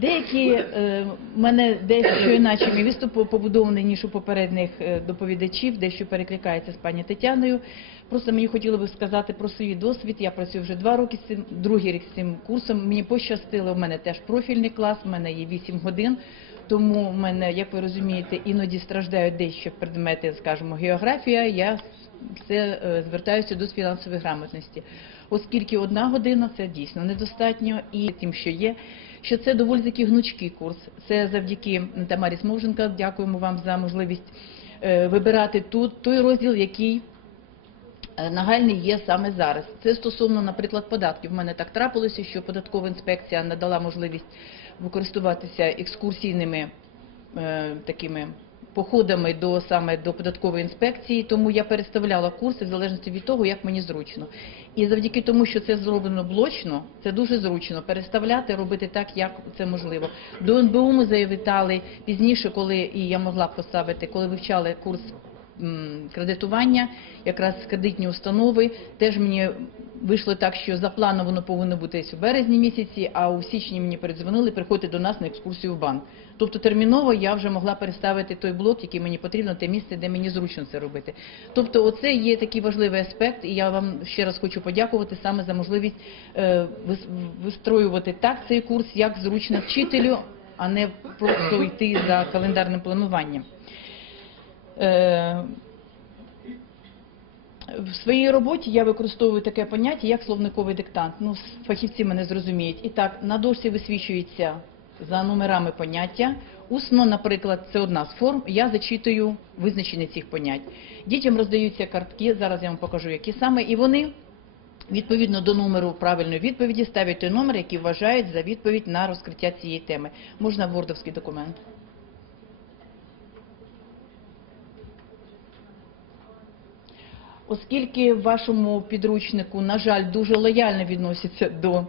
Деякі е, в мене дещо іначе мій виступ побудований ніж у попередніх е, доповідачів, дещо перекликається з пані Тетяною. Просто мені хотіло би сказати про свій досвід. Я працюю вже два роки з цим, другий рік з цим курсом. Мені пощастило, в мене теж профільний клас, в мене є 8 годин. Тому в мене, як ви розумієте, іноді страждають дещо предмети, скажімо, географія. Я все е, звертаюся до фінансової грамотності, оскільки одна година це дійсно недостатньо, і тим, що є, що це доволі таки гнучкий курс. Це завдяки Тамарі Смовженка. Дякуємо вам за можливість е, вибирати тут той розділ, який е, нагальний є саме зараз. Це стосовно, наприклад, податків. У мене так трапилося, що податкова інспекція надала можливість використовуватися екскурсійними такими походами до саме до податкової інспекції, тому я переставляла курси в залежності від того, як мені зручно. І завдяки тому, що це зроблено блочно, це дуже зручно переставляти, робити так, як це можливо. До НБУ ми завітали пізніше, коли і я могла поставити, коли вивчали курс кредитування, якраз кредитні установи. Теж мені вийшло так, що за воно повинно бути у березні місяці, а у січні мені передзвонили, приходьте до нас на екскурсію в банк. Тобто терміново я вже могла переставити той блок, який мені потрібно, те місце, де мені зручно це робити. Тобто, оце є такий важливий аспект, і я вам ще раз хочу подякувати саме за можливість е, вистроювати так цей курс, як зручно вчителю, а не просто йти за календарним плануванням. Е, в своїй роботі я використовую таке поняття, як словниковий диктант. Ну, фахівці мене зрозуміють. І так, на дошці висвічується за номерами поняття. Усно, наприклад, це одна з форм. Я зачитую визначення цих понять. Дітям роздаються картки. Зараз я вам покажу, які саме, і вони. Відповідно до номеру правильної відповіді ставлять той номер, який вважають за відповідь на розкриття цієї теми. Можна вордовський документ. Оскільки в вашому підручнику, на жаль, дуже лояльно відносяться до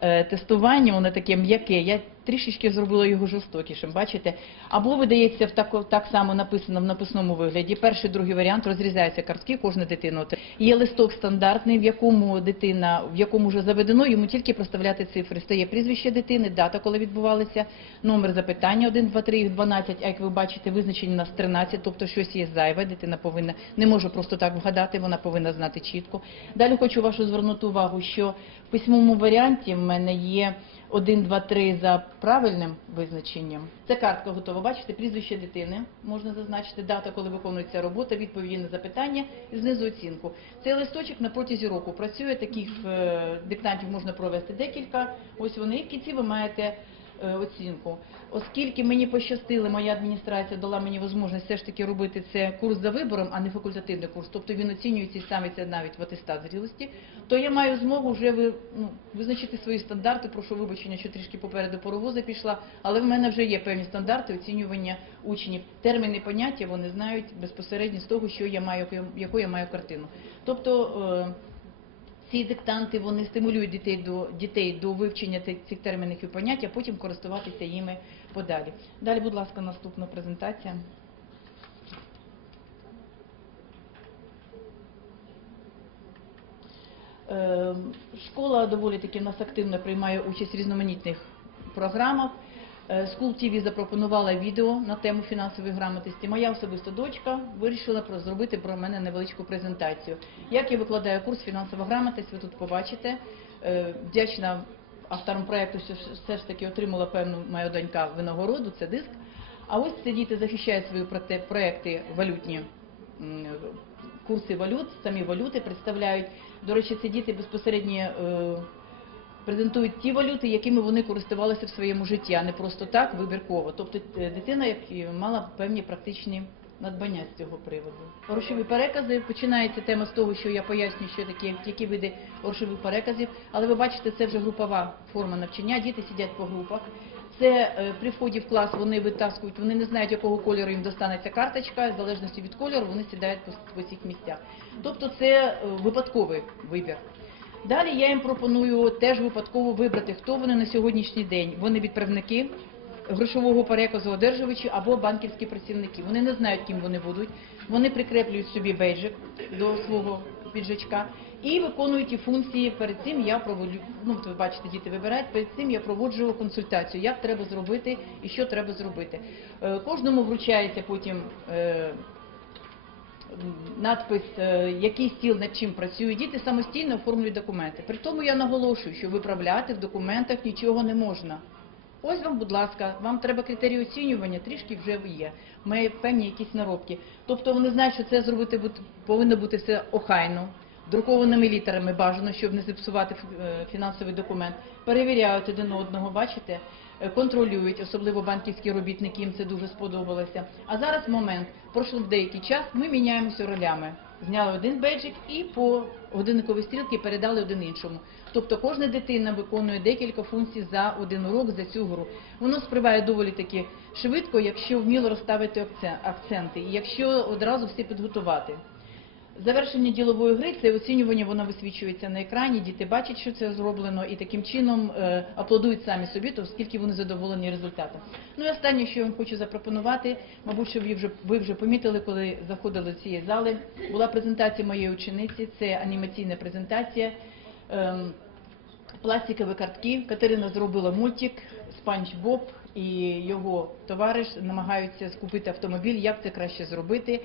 е, тестування, воно таке м'яке, я трішечки зробила його жорстокішим, бачите? Або видається в так, так само написано в написному вигляді. Перший, другий варіант розрізаються картки, кожна дитина. Є листок стандартний, в якому дитина, в якому вже заведено, йому тільки проставляти цифри. Стає прізвище дитини, дата, коли відбувалися, номер запитання 1, 2, 3, їх 12, а як ви бачите, визначені нас 13, тобто щось є зайве, дитина повинна, не може просто так вгадати, вона повинна знати чітко. Далі хочу вашу звернути увагу, що в письмовому варіанті в мене є 1, 2, 3 за правильним визначенням. Це картка готова. Бачите, прізвище дитини можна зазначити, дата, коли виконується робота, відповіді на запитання і знизу оцінку. Цей листочок на протязі року працює. Таких е, диктантів можна провести декілька. Ось вони в кінці ви маєте оцінку. Оскільки мені пощастило, моя адміністрація дала мені можливість все ж таки робити це курс за вибором, а не факультативний курс, тобто він оцінюється і ставиться навіть в атестат зрілості, то я маю змогу вже ну, визначити свої стандарти, прошу вибачення, що трішки попереду паровоза пішла, але в мене вже є певні стандарти оцінювання учнів. Терміни поняття вони знають безпосередньо з того, що я маю, яку я маю картину. Тобто е, ці диктанти вони стимулюють дітей до дітей до вивчення цих, термінів і понять, а потім користуватися їми подалі. Далі, будь ласка, наступна презентація. Е, Школа доволі таки в нас активно приймає участь в різноманітних програмах. Е, School TV запропонувала відео на тему фінансової грамотності. Моя особиста дочка вирішила зробити про мене невеличку презентацію. Як я викладаю курс фінансова грамотність, ви тут побачите. Е, Вдячна авторам проєкту, що все ж таки отримала певну моя донька винагороду, це диск. А ось ці діти захищають свої проекти валютні курси валют, самі валюти представляють. До речі, ці діти безпосередньо е, презентують ті валюти, якими вони користувалися в своєму житті, а не просто так вибірково. Тобто е, дитина як мала певні практичні надбання з цього приводу. Грошові перекази починається тема з того, що я пояснюю, що такі які види грошових переказів. Але ви бачите, це вже групова форма навчання. Діти сидять по групах. Це е, при вході в клас вони витаскують, вони не знають, якого кольору їм достанеться карточка, в залежності від кольору вони сідають по, цих місцях. Тобто це е, випадковий вибір. Далі я їм пропоную теж випадково вибрати, хто вони на сьогоднішній день. Вони відправники грошового переказу одержувачі або банківські працівники. Вони не знають, ким вони будуть. Вони прикреплюють собі бейджик до свого піджачка і виконую ті функції. Перед цим я проводжу, ну ви бачите, діти вибирають. Перед цим я проводжу консультацію, як треба зробити і що треба зробити. Е, Кожному вручається потім. Надпис, е, який стіл над чим працює, діти самостійно оформлюють документи. При тому я наголошую, що виправляти в документах нічого не можна. Ось вам, будь ласка, вам треба критерії оцінювання, трішки вже є. Має певні якісь наробки. Тобто вони знають, що це зробити повинно бути все охайно, друкованими літерами бажано, щоб не зіпсувати е, фінансовий документ. Перевіряють один одного, бачите, контролюють, особливо банківські робітники, їм це дуже сподобалося. А зараз момент, пройшов деякий час, ми міняємося ролями. Зняли один беджик і по годинниковій стрілці передали один іншому. Тобто кожна дитина виконує декілька функцій за один урок за цю гру. Воно сприває доволі таки швидко, якщо вміло розставити акце- акценти, якщо одразу все підготувати. Завершення ділової гри це оцінювання, воно висвічується на екрані. Діти бачать, що це зроблено, і таким чином е, аплодують самі собі, то скільки вони задоволені результатом. Ну і останнє, що я вам хочу запропонувати, мабуть, що ви вже ви вже помітили, коли заходили до цієї зали. Була презентація моєї учениці. Це анімаційна презентація. Ем, пластикові картки. Катерина зробила мультик Спанч Боб і його товариш намагаються скупити автомобіль, як це краще зробити.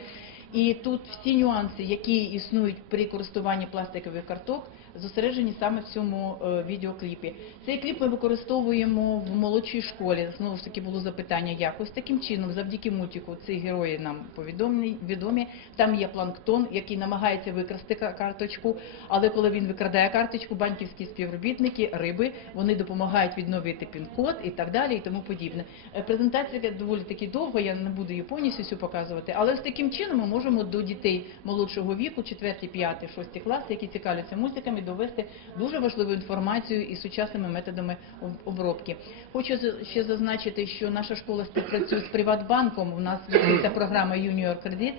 І тут всі нюанси, які існують при користуванні пластикових карток, зосереджені саме в цьому е, відеокліпі. Цей кліп ми використовуємо в молодшій школі. Знову ж таки було запитання, як ось таким чином, завдяки мультику, ці герої нам повідомлені відомі. Там є планктон, який намагається викрасти карточку, але коли він викрадає карточку, банківські співробітники, риби, вони допомагають відновити пін-код і так далі, і тому подібне. Е, Презентація доволі таки довга, я не буду її повністю всю показувати, але ось таким чином ми можемо до дітей молодшого віку, 4, 5, 6 класи, які цікавляться мультиками, довести дуже важливу інформацію із сучасними методами обробки. Хочу ще зазначити, що наша школа співпрацює з Приватбанком. У нас відкрита програма Юніор Кредит.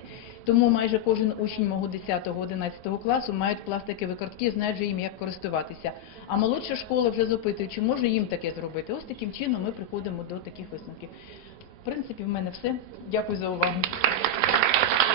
Тому майже кожен учень мого 10-11 класу мають пластикові картки, знають вже їм, як користуватися. А молодша школа вже запитує, чи може їм таке зробити. Ось таким чином ми приходимо до таких висновків. В принципі, в мене все. Дякую за увагу.